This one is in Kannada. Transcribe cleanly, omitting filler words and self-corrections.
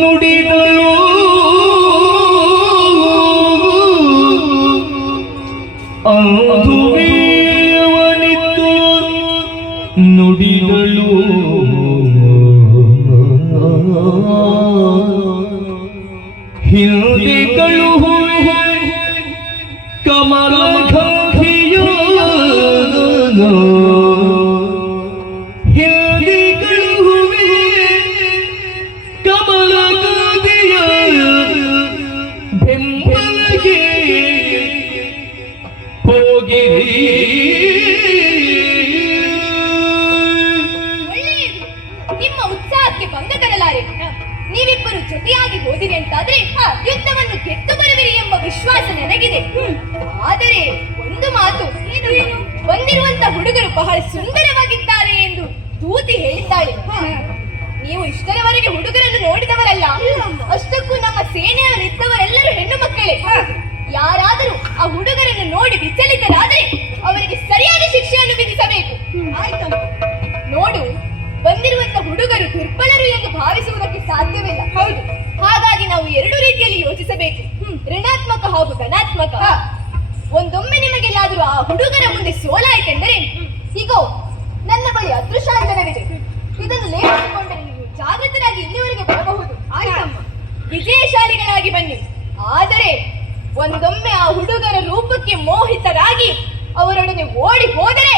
ನುಡಿದಳು ಅಂಧುವೇವನಿತ್ತು ನುಡಿದಳು ಹಿಂದೆ ಕಳುಹುವೆ ಕಮಲ ಗಂಧಿಯ ಹಿಂದೆ ಕಳುಹುವೆ ಕಮಲ ಗಂಧಿಯ ಬೆಂಬಲಗೆ ಹೋಗಿರಿ. ನಿಮ್ಮ ಉತ್ಸಾಹಕ್ಕೆ ಭಂಗ ತರಲಾರೆ. ನೀವಿಬ್ಬರು ಜೊತೆಯಾಗಿ ಹೋದಿರಿ ಅಂತಾದ್ರೆ ಯುದ್ಧವನ್ನು ಗೆದ್ದು ಬರುವಿರಿ ಎಂಬ ವಿಶ್ವಾಸ ನನಗಿದೆ. ಆದರೆ ಒಂದು ಮಾತು, ಬಂದಿರುವಂತ ಹುಡುಗರು ಬಹಳ ಸುಂದರವಾಗಿದ್ದಾರೆ ಎಂದು ತೂತಿ ಹೇಳಿದ್ದಾಳೆ. ನೀವು ಇಷ್ಟರವರೆಗೆ ಹುಡುಗರನ್ನು ನೋಡಿದವರಲ್ಲ. ಅಷ್ಟಕ್ಕೂ ನಮ್ಮ ಸೇನೆಯಲ್ಲಿದ್ದವರೆಲ್ಲರೂ ಹೆಣ್ಣು ಮಕ್ಕಳೇ. ಯಾರಾದರೂ ಆ ಹುಡುಗರನ್ನು ನೋಡಿ ವಿಚಲಿತರಾದರೆ ಅವರಿಗೆ ಸರಿಯಾದ ಶಿಕ್ಷೆಯನ್ನು ವಿಧಿಸಬೇಕು. ನೋಡು, ಬಂದಿರುವಂತ ಹುಡುಗರು ದುರ್ಬಲರು ಎಂದು ಭಾವಿಸುವುದಕ್ಕೆ ಸಾಧ್ಯವಿಲ್ಲ. ಹೌದು, ಹಾಗಾಗಿ ನಾವು ಎರಡು ರೀತಿಯಲ್ಲಿ ಯೋಚಿಸಬೇಕು, ಋಣಾತ್ಮಕ ಹಾಗೂ ಧನಾತ್ಮಕ. ಒಂದೊಮ್ಮೆ ನಿಮಗೆಲ್ಲಾದರೂ ಆ ಹುಡುಗರ ಮುಂದೆ ಸೋಲಾಯಿತೆಂದರೆ, ಹೀಗೋ ನನ್ನ ಬಳಿ ಅದೃಶಾಂತನವಿದೆ, ಇದನ್ನು ಲೇಖಿಸಿಕೊಂಡರೆ ನೀವು ಜಾಗೃತರಾಗಿ ಇಲ್ಲಿವರೆಗೆ ಬರಬಹುದು. ವಿಜಯಶಾಲಿಗಳಾಗಿ ಬನ್ನಿ. ಆದರೆ ಒಂದೊಮ್ಮೆ ಆ ಹುಡುಗರ ರೂಪಕ್ಕೆ ಮೋಹಿತರಾಗಿ ಅವರೊಡನೆ ಓಡಿ ಹೋದರೆ